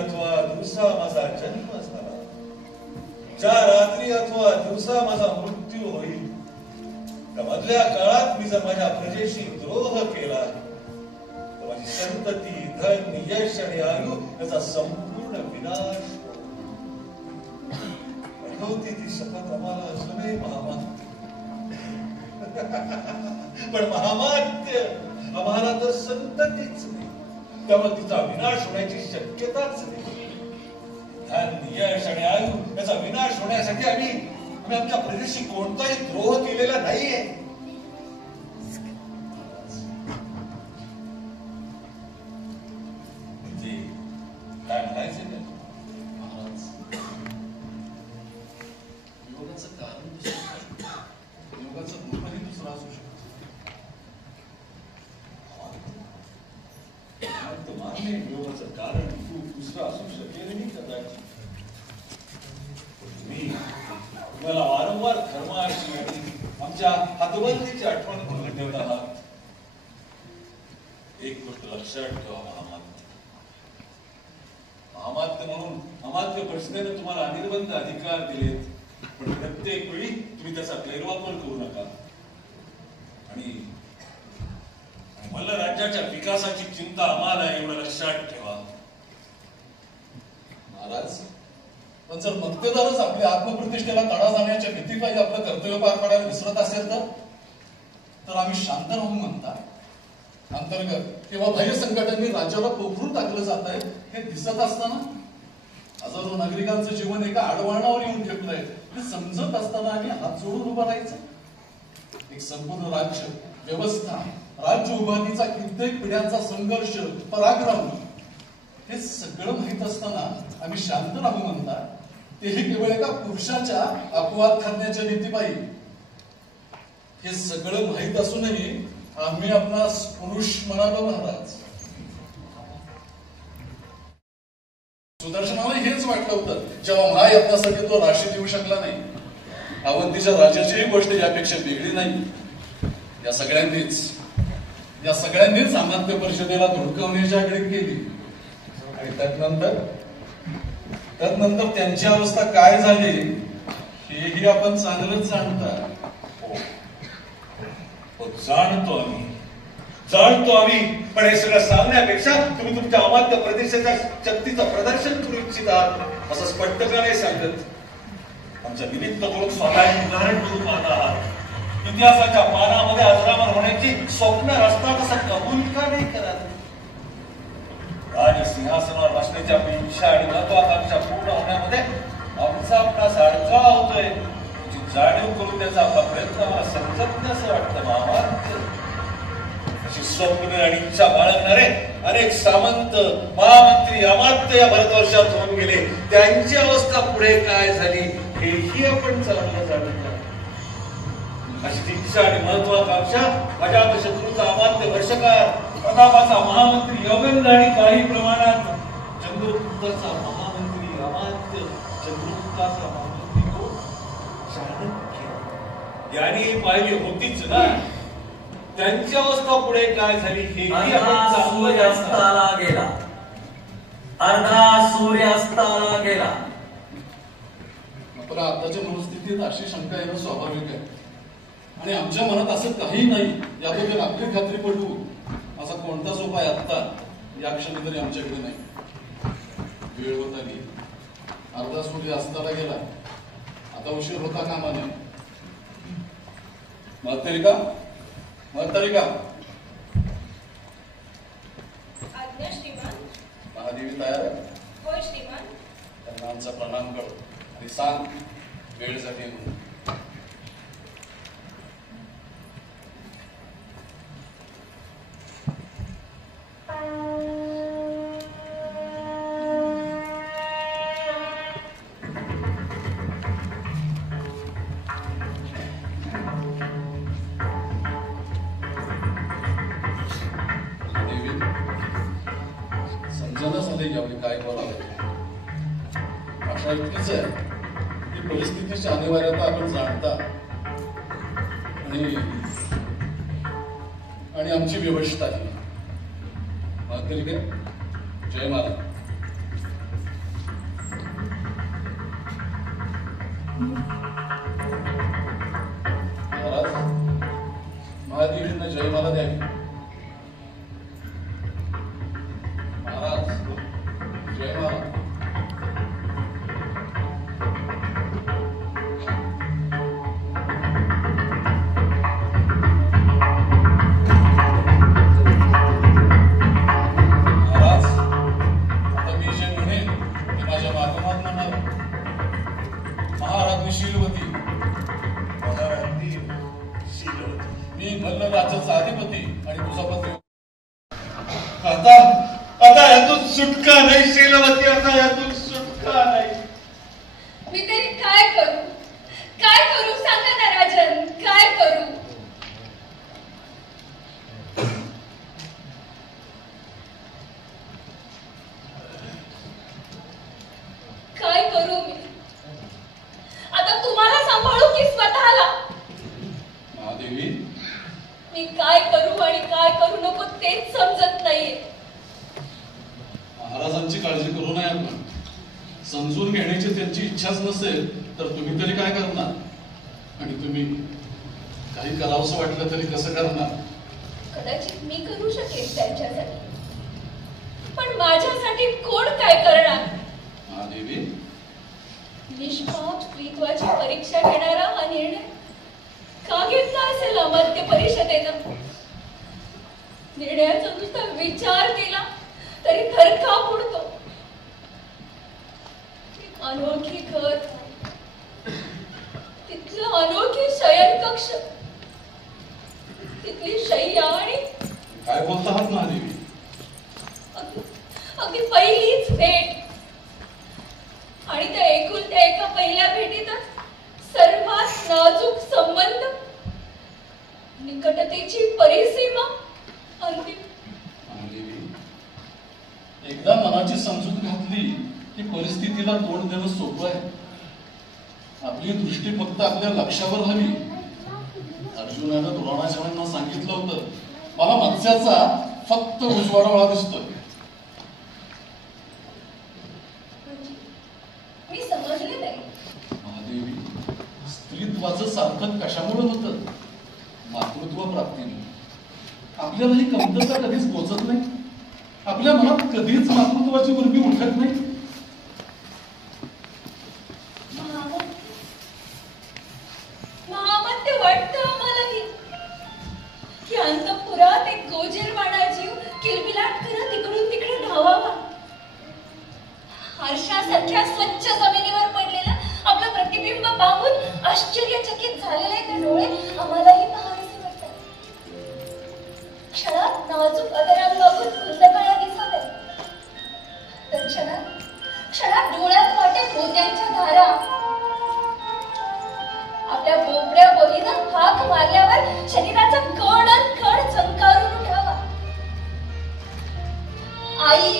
अथवा दिवसा माझा जन्म झाला, ज्या रात्री अथवा दिवसा माझा मृत्यू होईल, त्या मधल्या काळात मी जर माझ्या प्रजेशी द्रोह केला तर माझी संतती, धन, यश आणि आयु याचा संपूर्ण विनाश होती. ती शपथ आम्हाला असणे महामान्य, पण महामान्य आम्हाला तर संततीच नाही, त्यामुळे तिचा विनाश होण्याची शक्यताच नाही. धन, यश आणि आयु याचा विनाश होण्यासाठी आम्ही आमच्या प्रजेशी कोणताही द्रोह केलेला नाहीये. म्हणजे काय म्हणायचं नाही महाराज, योगाचं कारण दुसरं, योगाचं रूपही दुसरं असू शकतं. मान्य, योगाचं कारण खूप दुसरं असू शकेल नाही कदाचित. मी तुम्हाला वारंवार धर्माशी आणि आमच्या हातबंदीची आठवण करून ठेवत आहात. एक गोष्ट लक्षात ठेवा, महामात्य म्हणून अमात्य परिषदेने तुम्हाला अनिर्बंध अधिकार दिलेत, पण प्रत्येक वेळी तुम्ही त्याचा गैरवापर करू नका. आणि मल्ल राज्याच्या विकासाची चिंता आम्हाला एवढं लक्षात ठेवा. महाराज, पण जर मक्तेदारच आपल्या आत्मप्रतिष्ठेला तडा जाण्याच्या भीतीपायी आपलं कर्तव्य पार पाडायला विसरत असेल तर आम्ही शांत राहू म्हणता. अंतर्गत किंवा बाह्य संकटांनी राज्याला पोखरून टाकलं जात आहे हे दिसत असताना, हजारो नागरिकांचं जीवन एका आडवळणावर येऊन ठेवलंय हे समजत असताना आम्ही हात जोडून उभं राहायचं. एक संपूर्ण राज्य व्यवस्था, राज्य उभारणीचा कित्येक पिढ्यांचा संघर्ष, पराक्रम हे सगळं माहित असताना आम्ही शांत राहू म्हणता, तेही केवळ एका पुरुषाच्या अपवाद करण्याच्या नीतीपायी. हे सगळं माहित असूनही आम्ही आपणास पुरुष म्हणालो महाराज. सुदर्शनाला हेच वाटलं होतं जेव्हा महायत्नासाठी तो राशी देऊ शकला नाही. अवंतीच्या राजाचीही गोष्ट यापेक्षा वेगळी नाही. या सगळ्यांनीच अमात्य परिषदेला धुडकवण्याची आगळीक केली. आणि त्यानंतर त्यांची अवस्था काय झाली हेही आपण चांगलंच जाणता. जाणतो आम्ही, पण हे सगळं सांगण्यापेक्षा तुम्ही तुमच्या अमात्य प्रदेशाच्या शक्तीचं प्रदर्शन करू इच्छित आहात असं स्पष्ट का नाही सांगत. आमच्या निमित्त करून स्वतः उदाहरण करून पाहत आहात. इतिहासाच्या पानामध्ये अजरामर होण्याची स्वप्न रस्ता कसा कबूल का नाही करत. राजसिंहासनावर बसण्याच्या इच्छा आणि महत्वाकांक्षा पूर्ण होण्यामध्ये आमचा आपणास अडथळा होतोय. त्याची जाणीव करून द्यायचा आपला प्रयत्न मला समजत नाही असं वाटतं. महामात्य अशी स्वप्न आणि इच्छा बाळगणारे अनेक सामंत, महामंत्री, अमात्य या भारतवर्षात होऊन गेले. त्यांची अवस्था पुढे काय झाली हेही आपण चांगलं जाणत. अशी इच्छा आणि महत्वाकांक्षा अजातशत्रूचा अमात्य वर्षकार, प्रतापाचा महामंत्री योगेंद्र आणि काही प्रमाणात चंद्रगुप्ताचा महामंत्री, अमात्य चंद्रगुप्ताचा महामंत्री कोण? चाणक्य यांनी पाहिली होतीच ना. त्यांची अवस्था पुढे काय झाली हेही आपण सूर्यास्ताला गेला. अर्धा सूर्यास्ताला गेला. मात्र आताच्या मनस्थितीत अशी शंका येणं स्वाभाविक आहे. आणि आमच्या मनात असं काही नाही याबद्दल आपली खात्री पडू असा कोणताच उपाय आता या क्षणी तरी आमच्याकडे नाही. वेळ होत आली. अर्धा सूर्य अस्ताला गेला. आता उशीर होता कामा नये. म्हातारिका महादेवी तयार आहे? होय श्रीमान. त्यांना आमचा प्रणाम कर आणि सांग वेळेसाठी म्हणून. काय बोलावं अशा इतकीच आहे की परिस्थितीच्या अनिवार्यता आपण जाणता आणि आमची व्यवस्था ही. जय महाराज. महाराज, महादेवींना जयमाला द्यावी. महाराज, जयमाला. महाराज, आता मी जे म्हणेन ते माझ्या मागोमाग म्हणणार. महाराज्ञी शीलवती, महाराणी शीलवती. मी मल्ल राज्याचा अधिपती आणि तुझा पती. आता यातून सुटका नाही शीलवती, आता यातून सुटका नाही. मी तरी काय करू सांगा ना राजन, काय करू? काय करू मी आता? तुम्हाला सांभाळू की स्वतःला? महादेवी, मी काय करू आणि काय करू नको तेच समजत नाहीये. महाराजांची काळजी करू नये आपण. समजून घेण्याची त्यांची इच्छाच नसेल तर तुम्ही तरी काय करणार? आणि तुम्ही काही करावंसं वाटलं तरी कसं करणार? कदाचित मी करू शकेन त्यांच्यासाठी, पण माझ्यासाठी कोण काय करणार? महादेवी, निष्पाप स्त्रीत्वाची परीक्षा घेणारा हा निर्णय का घेतला असेल अमात्य परिषदेनं? निर्णयाचा नुसता विचार केला तरी थरकाप उडतो. अनोळखी घर, तिथलं अनोळखी शयन कक्ष, तिथली शय्या आणि काय बोलता आहात महादेवी? अगदी पहिलीच भेट आणि त्या एकुलत्या एका पहिल्या भेटीतच सर्वात नाजूक संबंध, निकटतेची परिसीमा अंतिम. महादेवी, एकदा मनाची समजूत घातली की परिस्थितीला तोंड देणं सोपं आहे. आपली दृष्टी फक्त आपल्या लक्षावर हवी. अर्जुनानं द्रोणाचार्यांना सांगितलं होतं, मला मत्स्याचा फक्त उजवाडा दिसतोय. मी समजले नाही. महादेवी, स्त्रीत्वाचं सार्थक कशामुळे होतं? मातृत्व प्राप्तीने. आपल्याला ही कमतरता कधीच पोचत नाही. आपल्या मनात कधीच मातृत्वाची मुरबी उठत नाही. महामत्य वाटतं आम्हालाही की अंतपुरात एक गोजीरवाणा जीव किलबिलाट करत इकडून तिकडे धावावा. आरशासारख्या स्वच्छ जमिनीवर पडलेलं आपलं प्रतिबिंब पाहून आश्चर्यचकित झालेले ते डोळे आम्हालाही पाहावेसे वाटतात. क्षणात नाजूक अदरांबाबूत कुंदकळ्या दिसवल्या, तर क्षणात डोळ्यात वाटेत मोत्यांच्या धारा. आपल्या बोबड्या बोलीनं हाक मारल्यावर शरीराचा कण कण चमकारून उठावा. आई,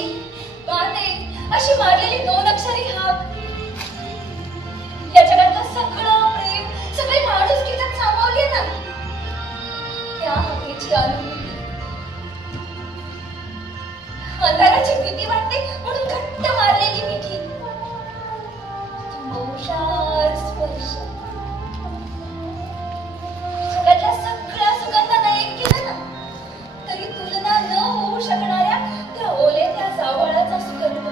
बाते अशी मारलेली 2 अक्षरी हाक. या जगातलं सगळं प्रेम, सगळे माणूस किती सामावले ना त्या हाकेची अनुभूती. अंधाराची भीती वाटते म्हणून घट्ट मारलेली मिठी. मौशार स्पर्श. जगातल्या सगळ्या सुगंधांना एक केलं ना तरी तुलना न होऊ शकणाऱ्या त्या ओले त्या जावळाचा सुगंध.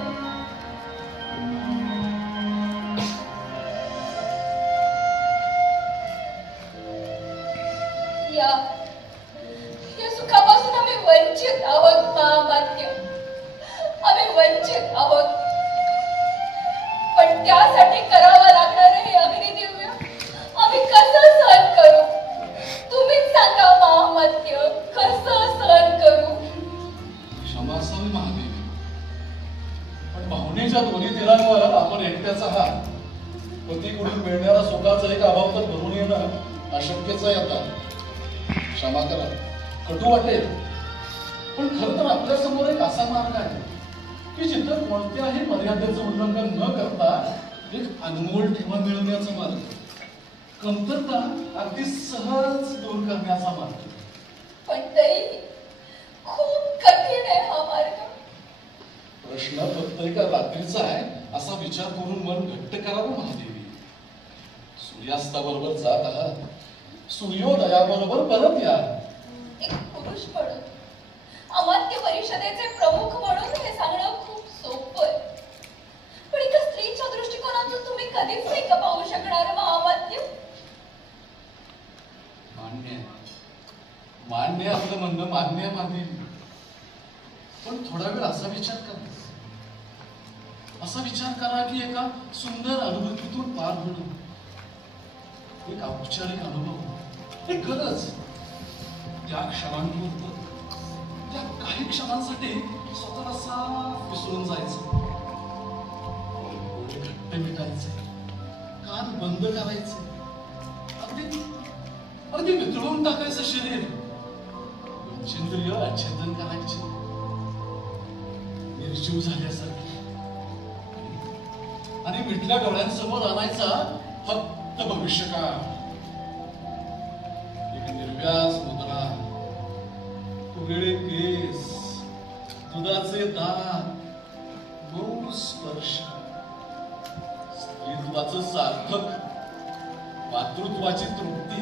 या सुखापासून आम्ही वंचित आहोत महामात्य. आम्ही वंचित आहोत, पण त्यासाठी करावं लागणारे हे अग्निदिव्य आम्ही कसं सहन करू? तुम्हीच सांगा महामात्य, कसं सहन करू? क्षमा असावी महादेवी, पण भावनेच्या दोन्ही तीरांवर आपण एकट्याच आहात. पतीकडून मिळणारा सुखाचा एक अभाव तर भरून येणं अशक्यच आहे. आता क्षमा करा, कटू वाटेल, पण खरं तर आपल्या समोर एक असा मार्ग आहे की जिथं कोणत्याही मर्यादेचं उल्लंघन न करता एक अनमोल ठेवा मिळवण्याचा मार्ग, कमतरता अगदी सहज दूर करण्याचा मार्ग. पण तरी खूप कठीण आहे हा मार्ग. प्रश्न फक्त एका रात्रीचा आहे असा विचार करून मन घट्ट करावं महादेवी. सूर्यास्ताबरोबर जात आहात, सूर्योदयाबरोबर परत या. एक पुरुष म्हणून, अमात्य परिषदेचे प्रमुख म्हणून हे सांगणं खूप सोपं आहे. पण एका स्त्रीच्या दृष्टिकोनातून तुम्ही कधीच नाही का पाहू शकणार महामात्य? मान्य आपलं म्हणणं मान्य मानेल, पण थोडा वेळ असा विचार करा की एका सुंदर अनुभूतीतून पार पडून एक औपचारिक अनुभव, एक गरज, त्या क्षणांपुरतं, त्या काही क्षणांसाठी स्वतःला साफ विसरून जायचं, घट्ट मिटायचे, कान बंद करायचे, अगदी वितळून टाकायचं शरीर, पंचेंद्रिय अच्छेदन करायचे, निर्जीव झाल्यासारखे, आणि मिटल्या डोळ्यांसमोर आणायचा फक्त भविष्यकाळ. एक निर्व्याज मुद्रा, उघडे केस, दुधाचे दात, मऊ स्पर्श, स्त्रीत्वाचं सार्थक, मातृत्वाची तृप्ती,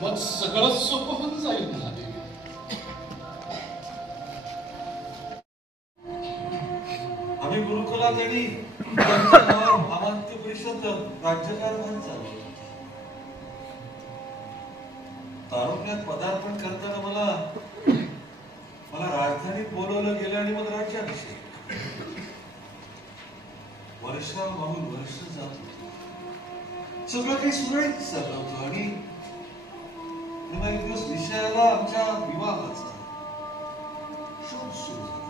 मग सगळं सोपं होऊन जाईल मला देवी. आम्ही गुरुकुलात आणि अमात्य परिषद राज्यकारभार चालू. तारुण्यात पदार्पण करताना मला राजधानीत बोलवलं गेलं आणि मग राज्याभिषेक. वर्षामागून वर्ष जात होत, सगळं काही सुरळीत चाललं होतं. आणि एक दिवस विषयाला आमच्या विवाहाचा शोध सुरू झाला.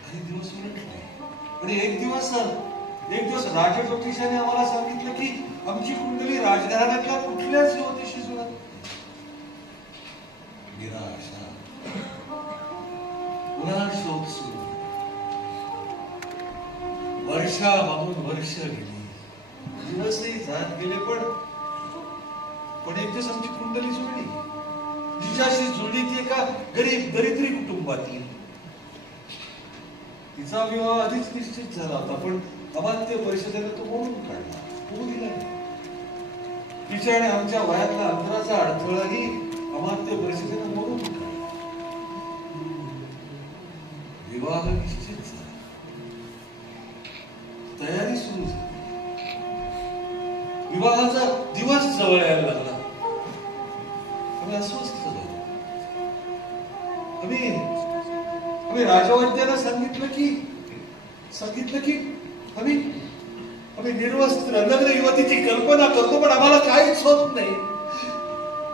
काही दिवस उलटले आणि एक दिवस राजज्योतिषाने आम्हाला सांगितलं की आमची कुंडली राजघराण्यातल्या कुठल्याच ज्योतिषी जुळत नाही. निराशा, पुन्हा शोध सुरू. वर्षामागून वर्ष गेली, दिवसही जात गेले, पण एक दिवस आमची कुंडली जुळली. जिच्याशी जुळली ती एका गरीब दरिद्री कुटुंबातील. तिचा विवाह आधीच निश्चित झाला होता, पण अमात्य परिषदेने तो मोडून काढला, होऊ दिला नाही. तिच्या आणि आमच्या वयातला अंतराचा अडथळाही अमात्य परिषदेने मोडून काढला. विवाह निश्चित झाला, तयारी सुरू झाली. विवाहाचा दिवस जवळ यायला लागला. आम्ही अस्वस्थ झालो. आम्ही राजवैद्याला सांगितलं की आम्ही निर्वस्त्र नग्न युवतीची कल्पना करतो, पण आम्हाला काहीच होत नाही.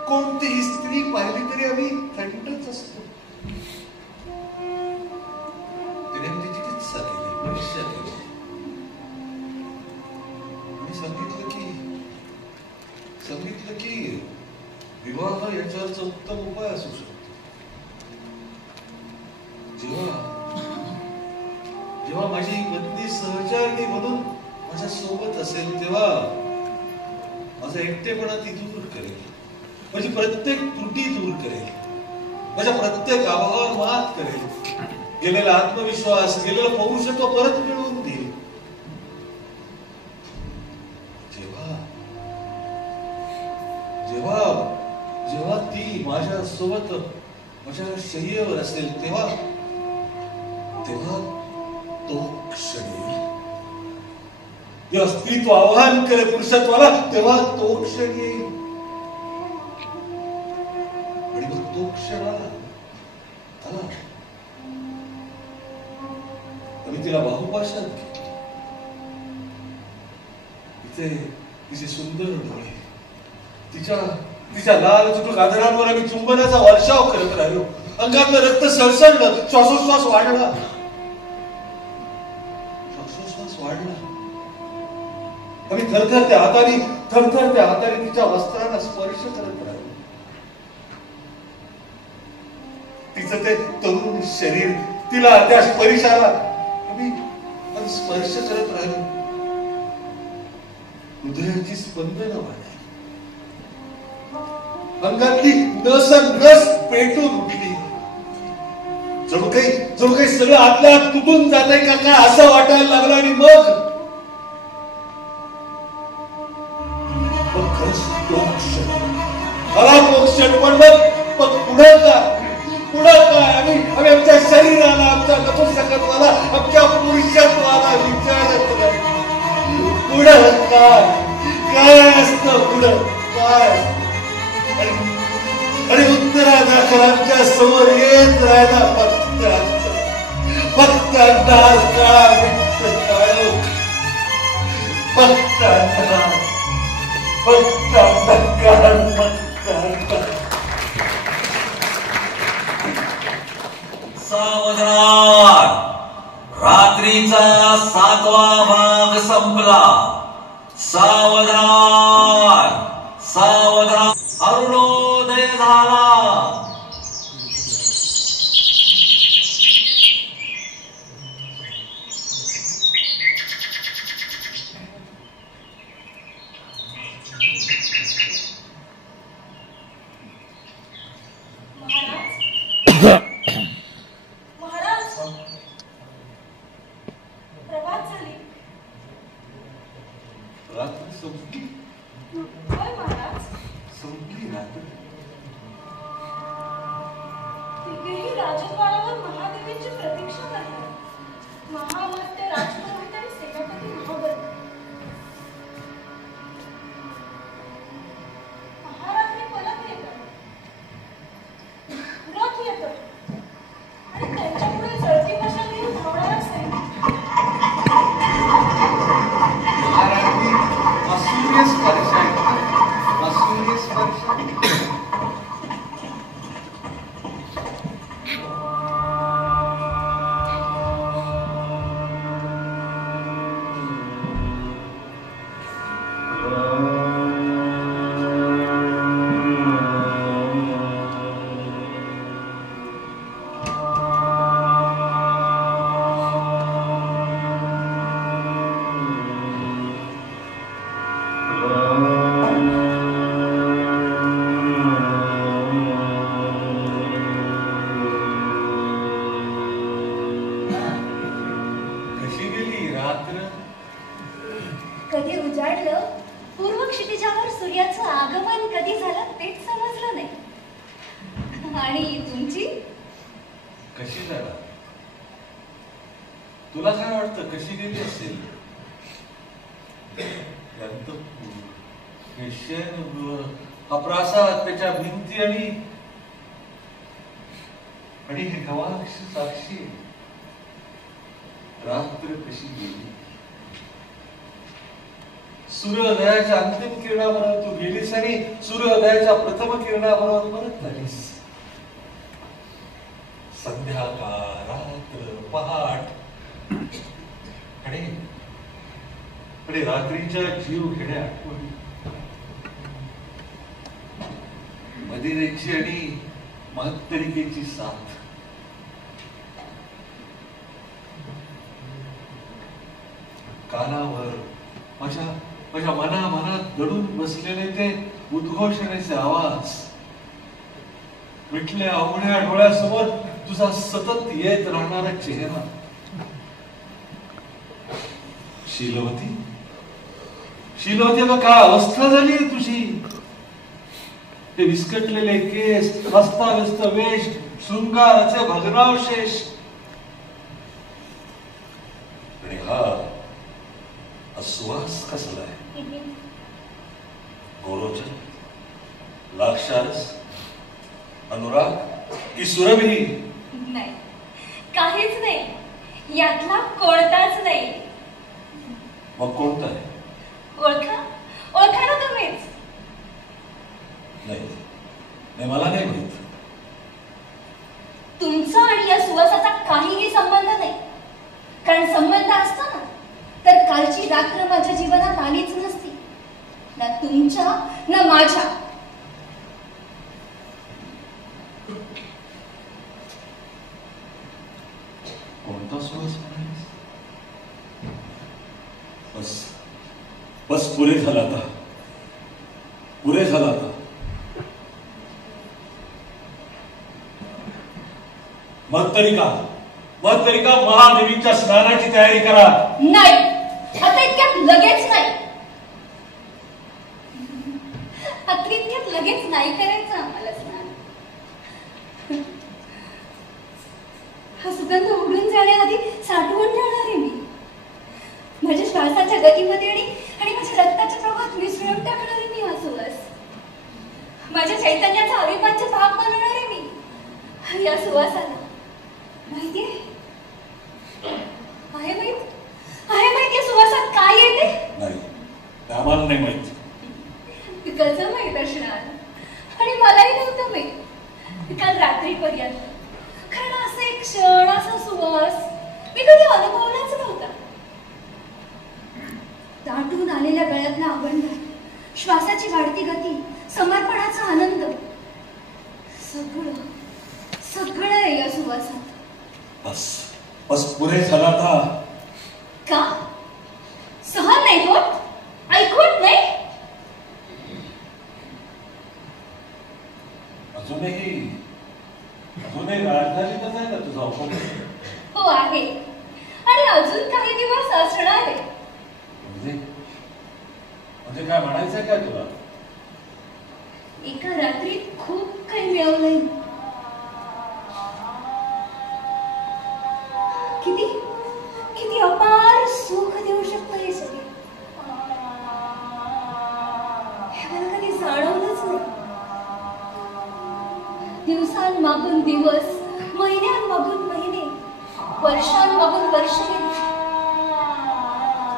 कोणतीही स्त्री पाहिली तरी आम्ही थंडच असतो. तिने आमची चिकित्सा केली, परीक्षा केली. आम्ही सांगितलं की विवाह याच्यावरचा उत्तम उपाय असू शकतो. जेव्हा माझी पत्नी सहचारिणी म्हणून माझ्या सोबत असेल, तेव्हा माझा एकटेपणा ती दूर करेल, माझी प्रत्येक त्रुटी दूर करेल, माझ्या प्रत्येक अभावावर मात करेल, गेलेला आत्मविश्वास, गेलेलं पौरुषत्व परत मिळवून देईल. जेव्हा ती माझ्या सोबत माझ्या शय्येवर असेल, तेव्हा तो क्षणी अस्तित्व आव्हान करे पुरुषत्वाला, तेव्हा तो क्षण येईल. आणि मग तो क्षण आला. आम्ही तिला बाहुपाशात घेतली. तिचे सुंदर डोळे, तिच्या लाल चुटूक आदरांवर आम्ही चुंबनाचा वर्षाव करत राहिलो. अंगातलं रक्त सळसळलं, श्वासोश्वास वाढला. आम्ही थरथरत्या हाताने तिच्या वस्त्रांना स्पर्श करत राहिलो. तिचं ते तरुण शरीर, तिला त्या स्पर्शाला आम्ही स्पर्श करत राहिलो. हृदयाची स्पंदनं वाढली, अंगातली नस पेटून उठली. जणू काही सगळं आतल्या आत तुटून जात आहे का काय असं वाटायला लागलं. आणि मग खरंच तो क्षण, खरा तो क्षण. पण मग पुढं काय आम्ही आमच्या शरीराला, आमच्या नपुंसकत्वाला, आमच्या पुरुषत्वाला विचारत नाही. पुढं काय असतं, पुढं काय. आणि उत्तरादाखलांच्या समोर येत राहिला फक्त अंधार, सावधान, रात्रीचा 7वा भाग संपला. सावधान, अरुणोदय झाला. राजद्वारावर महादेवींची प्रतीक्षा करतात. महामत्य राजपुरोहित आणि सेनापती महाबली. महाराजने पलक येतात, रथ येतं आणि त्यांच्यापुढे जळती मशाल घेऊन धावणारा सैनिक. महाराणी असूर्य स्पर्श आहे, असूर्य स्पर्श. कधी उजाडलं, पूर्व क्षितिजावर सूर्याचं आगमन कधी झालं तेच समजलं नाही. आणि तुमची कशी झाला? तुला काय वाटतं कशी गेली असेल? हा प्रासाद, त्याच्या भिंती आणि हे गवाक्ष साक्षी. रात्र कशी गेली? सूर्योदयाच्या अंतिम किरणाबरोबर तू गेलीस आणि सूर्योदयाच्या प्रथम किरणाबरोबर परत झालीस. संध्याकाळ, रात्र, पहाट आणि रात्रीच्या जीव घेण्या आठवणी, मदिरेची आणि महत्तरिकेची साथ. कानावर माझ्या मनात दडून बसलेले ते उद्घोषणेचे आवाज, मिटल्या उघड्या डोळ्यासमोर तुझा सतत येत राहणारा चेहरा. शीलवती काय अवस्था झाली तुझी? ते विस्कटलेले केस, अस्ताव्यस्त वेश, शृंगाराचे भग्नावशेष. आणि हा सुवास कसला आहे? गोरोचन, लाक्षारस, अनुराग की सुरभी? नाही, काहीच नाही. यातला कोणताच नाही. मग कोणता आहे? ओळखा ना तुम्हीच. नाही, मला नाही माहित. तुमचा आणि या सुवासाचा काहीही संबंध नाही. कारण संबंध असता ना तर कालची रात्र माझ्या जीवनात आलीच नसती, ना तुमच्या ना माझ्या. कोणता सुवास? बस पुरे झाला आता. मग मग तरी का महादेवीच्या स्नानाची तयारी करा. नाही, आता इतक्यात लगेच नाही. आता इतक्यात लगेच नाही करायचं आम्हाला स्नान. हा सुगंध उडून जाण्याआधी साठवून ठेवणार आहे मी. माझ्या श्वासाच्या गतीमध्ये आणि माझ्या रक्ताच्या प्रवाहात मिसळून टाकणार आहे मी हा सुवास. माझ्या चैतन्याचा अविभाज्य भाग बनवणार आहे मी या सुवासाला. माहितीये माहिती या सुवासात काय येते? नाही, आम्हाला नाही माहिती. कसं माहित असणार? आणि मलाही नव्हतं माहित काल रात्रीपर्यंत. कारण असं एक क्षण, असा सुवास मी कधी अनुभवलाच नव्हता. दाटून आलेल्या गळ्यातला आबंधन, श्वासाची वाढती गती, समर्पणाचा आनंद, सगळं आहे या सुवासात. बस पुरे झाला आता. का सहन नाही होत? ऐकवत नाही? अजूनही राजधानीतच आहे ना तुझा ऑफिस? हो आहे, आणि अजून काही दिवस असणार आहे. म्हणजे काय म्हणायचंय काय तुला? एका रात्रीत खूप काही मिळवलंय. किती अपार सुख देऊ शकतं हे सगळे. हे मला कधी जाणवलंच नाही. दिवसांमागून दिवस, महिन्यांमागून महिने, वर्षांमागून वर्षे,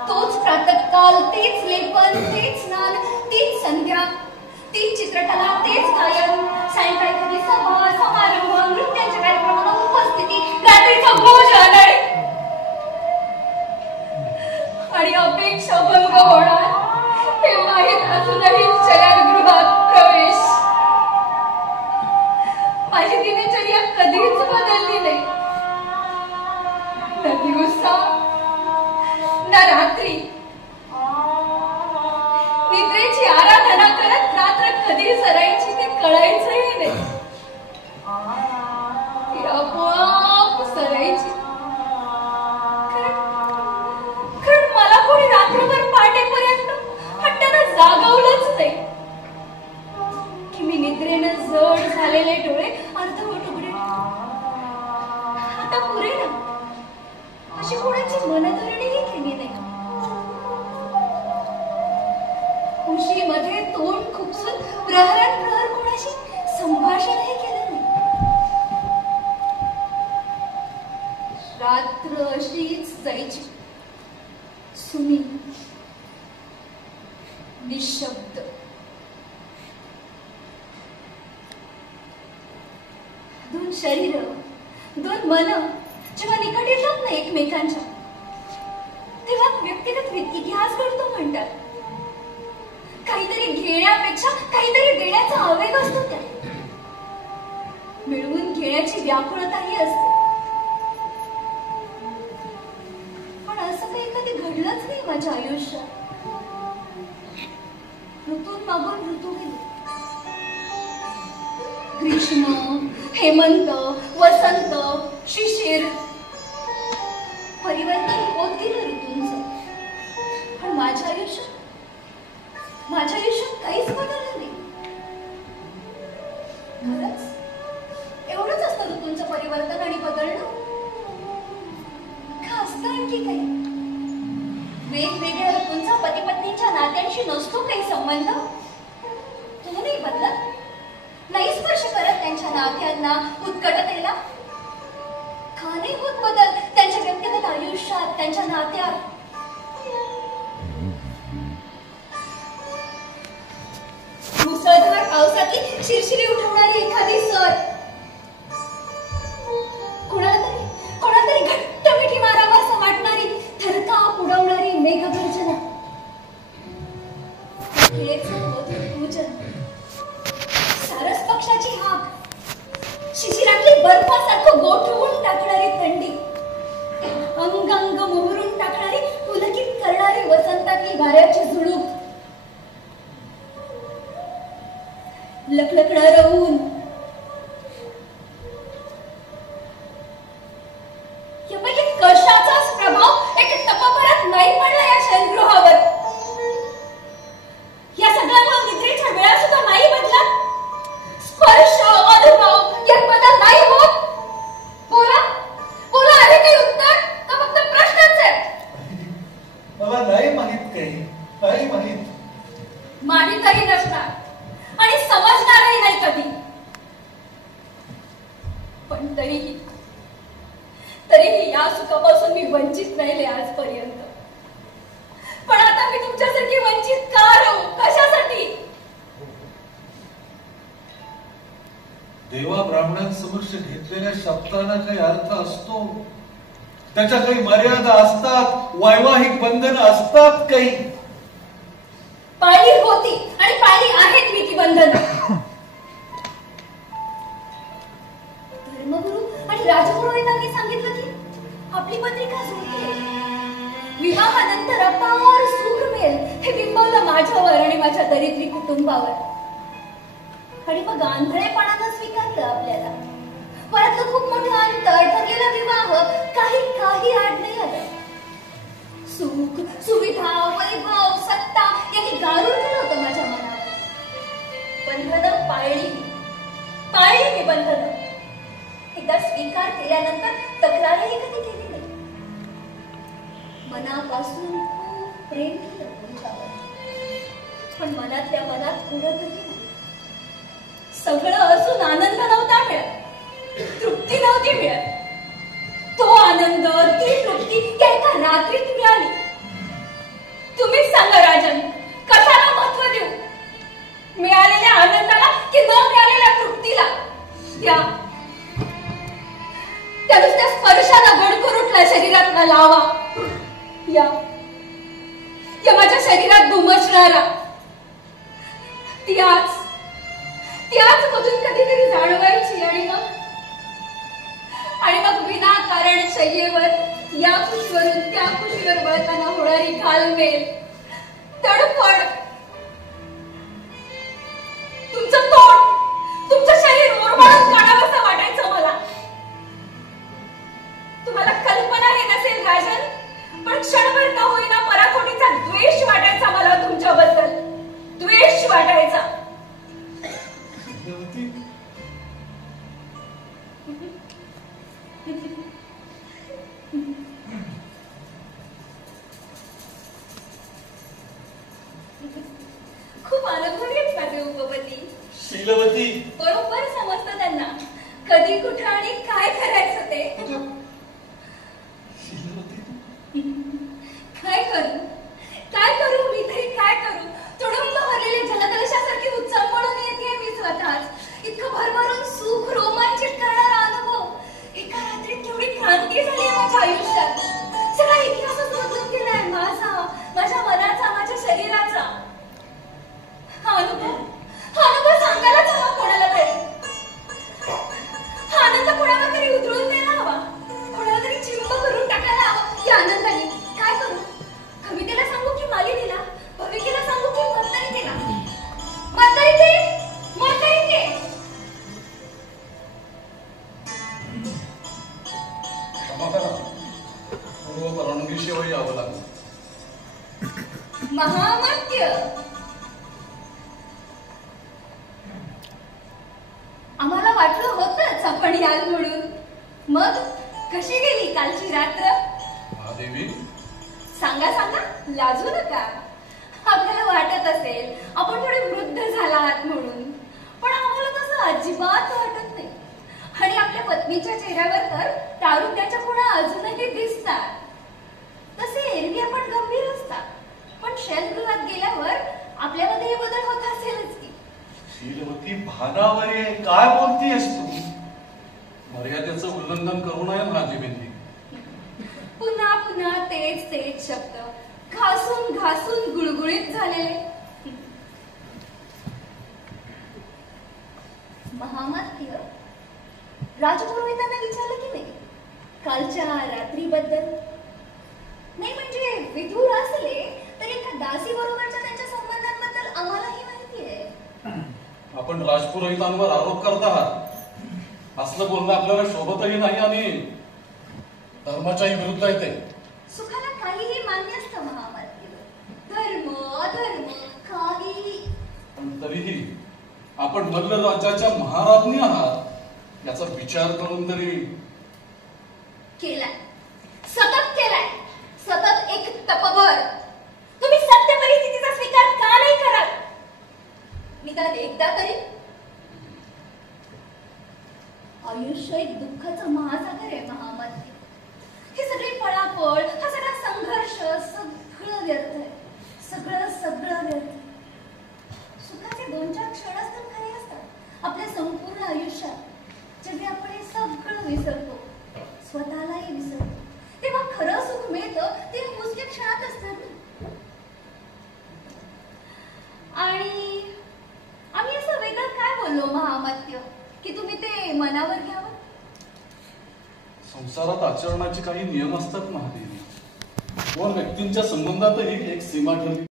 तोच प्रातःकाल, तेच लेपन, तेच स्नान, तीच संध्या, तीच चित्रकला, तेच गायन, सायंकाळी कधी सभा, समारंभ, नृत्याच्या कार्यक्रमाला उपस्थिती, रात्रीचा भोजन आणि अपेक्षा भंग होणार हे माहीत असूनही शयनगृहात प्रवेश. माझी दिनचर्या कधीच बदलली नाही. ना दिवसा ना रात्री. निद्रेची आराधना करत रात्र कधी सरायची ते कळायचंही नाही. ती आपोआप सरायची. कारण मला कोणी रात्रभर पाटेपर्यंत हट्टानं जागवलंच नाही की मी निद्रेनं जड झालेले डोळे अर्धवट उघडे. आता पुरे ना, अशी कोणाची मनधरणीही केली नाही. उशीमध्ये तोंड खुपसून प्रहर कोणाशी संभाषणही केलं नाही. रात्र अशीच जायची, सुनी, निशब्द. दोन शरीर, दोन मन जेव्हा निकट येतात ना एकमेकांच्या, तेव्हा व्यक्तिगत इतिहास घडतो म्हणतात. काहीतरी घेण्यापेक्षा काहीतरी देण्याचा आवेग असतो त्यात. मिळवून घेण्याची व्याकुळताही असते. पण असं काही कधी घडलंच नाही माझ्या आयुष्यात. ऋतून मागून ऋतू गेले. ग्रीष्म, हेमंत, वसंत, शिशिर, परिवर्तन होत गेलं ऋतूंचं. पण माझ्या आयुष्यात काहीच बदललं नाही. खरंच एवढंच असतं ऋतूंचं परिवर्तन आणि बदलणं? का असतं आणखी काही? वेगवेगळ्या ऋतूंचा पती पत्नीच्या नात्यांशी नसतो काही संबंध? तो नाही बदलत, नाही स्पर्श करत त्यांच्या नात्यांना, उत्कटतेला? का नाही होत बदल त्यांच्या व्यक्तिगत आयुष्यात, त्यांच्या नात्यात? मुसळधार पावसातली शिरशिरी उठवणारी एखादी सर, कोणाला तरी घट्ट मिठी मारावासा वाटणारी थरकाप उडवणारी मेघगर्जना, पूजन, सारस पक्षाची हाक, शिशिरातली बर्फासारखं गोठवून टाकणारी थंडी, अंग मोहरून टाकणारी, पुलकित करणारी वसंतातली वाऱ्याची झुळूक, लखलखणारं ऊन, नाही माहित काही, नाही माहित. माहीतही नसणार आणि समजणारही नाही कधी. पण तरीही या सुखापासून मी वंचित राहिले आजपर्यंत. पण आता मी तुमच्यासारखी वंचित का राहू? कशासाठी? देवा ब्राह्मणांसमक्ष घेतलेल्या शब्दांना काही अर्थ असतो, त्याच्या काही मर्यादा असतात, वैवाहिक बंधनं असतात काही. पाळली होती आणि पाळली आहेत मी ती बंधनं. धर्मगुरु आणि राजपुरोहितांनी सांगितलं की आपली पत्रिका जुळते, विवाहानंतर अपार सुख मिळेल हे बिंबवलं माझ्यावर आणि माझ्या दरिद्री कुटुंबावर. आणि मग आंधळेपणानं स्वीकारलं आपल्याला. परतलं खूप मोठं अंतर, ठरलेला विवाह काही आड नाही आलं. सुख, सुविधा, वैभव, सत्ता यांनी गारून केलं होतं माझ्या मनावर. बंधनं पाळली मी बंधनं. एकदा स्वीकार केल्यानंतर तक्रारही कधी केली नाही. मनापासून खूप प्रेम केलं तुमच्यावर, पण मनातल्या मनात उडतही नाही. सगळं असून आनंद नव्हता मिळत, तृप्ती नव्हती मिळत. तो आनंद, ती तृप्ती एका रात्रीत मिळाली. तुम्हीच सांगा राजन, कशाला महत्व देऊ? मिळालेल्या आनंदाला की न मिळालेल्या तृप्तीला? त्या नुसत्या स्पर्शाला गडकरूटला शरीरातला लावा, या माझ्या शरीरात घुमसणारा त्याच मधून कधीतरी जाणवायची. आणि मग विनाकारण शय्येवर या खुशीवरून त्या खुशीवर वळताना होणारी घालमेल, तडफड, तुमचं तोंड, तुमचं शरीर ओरबाळून काढावंसं वाटायचं मला. तुम्हाला कल्पनाही नसेल राजन, पण क्षणभर का होईना पराकोटीचा द्वेष वाटायचा मला तुमच्याबद्दल. द्वेष वाटायचा. खूप अनुभवी आहेत माझे उपपती. शीलवती बरोबर समजतं त्यांना कधी कुठं आणि काय करायचं ते. काय करू मी तरी काय करू? तुडुंब भरलेल्या जलकलशासारखी उत्सव म्हणून येते मी स्वतःच. इतकं भरभरून सुख रोमांचित करणारा अनुभव. एका रात्रीत केवढी क्रांती झाली आहे माझ्या आयुष्यात. सगळा इतिहासच बदलून गेलाय माझा, माझ्या मनाचा, माझ्या शरीराचा. हा अनुभव सांगायलाच हवा कोणाला तरी. हा आनंद कोणावर तरी उतरून द्यायला हवा, कोणाला तरी चिंब करून टाकायला हवा. या आनंदाने काय करू? कवितेला सांगू की मालिकेला? भविकेला सांगू की मतदारिकेला? मतदारिके. क्षमा करा, पूर्व परवानगीशिवाय यावं लागलं. महामत्य, आम्हाला वाटलं होतंच आपण याल म्हणून. मग कशी गेली कालची रात्र? देवी सांगा, लाजू नका. आपल्याला वाटत असेल आपण थोडे वृद्ध झालात म्हणून, पण आम्हाला तसं अजिबात वाटत नाही. आणि आपल्या पत्नीच्या चेहऱ्यावर तर तारुण्याच्या खुणा अजूनही दिसतात. तसे एरवी आपण गंभीर असतात, पण शयनगृहात गेल्यावर आपल्यामध्ये हे बदल होत असेलच की. शीलवती भानावर आहे, काय बोलतीयस तू? मर्यादेचं उल्लंघन करू नये राजीबिंदी. पुन्हा तेच शब्द घासून गुळगुळीत झालेले. महामात्य, राजपुरोहितांना विचारलं की नाही कालच्या रात्रीबद्दल? नाही म्हणजे विधूर असले तरी एका दासी बरोबरच्या त्यांच्या संबंधांबद्दल आम्हालाही माहिती आहे. आपण राजपुरोहितांवर आरोप करत आहात. असलं बोलणं आपल्याला शोभतही नाही आणि धर्माच्याही विरुद्ध आहे ते. सुखाला काहीही मान्य असतं महामात्य. धर्म अधर्म काही. पण तरीही आपण मल्ल राज्याच्या महाराज्ञी आहात याचा विचार करून तरी केलाय. सतत एक तपभर आणि आम्ही असं वेगळं काय बोललो महाअमात्य की तुम्ही ते मनावर घ्यावं? संसारात आचरणाचे काही नियम असतात महादेवी. दोन व्यक्तींच्या संबंधातही एक सीमा ठरली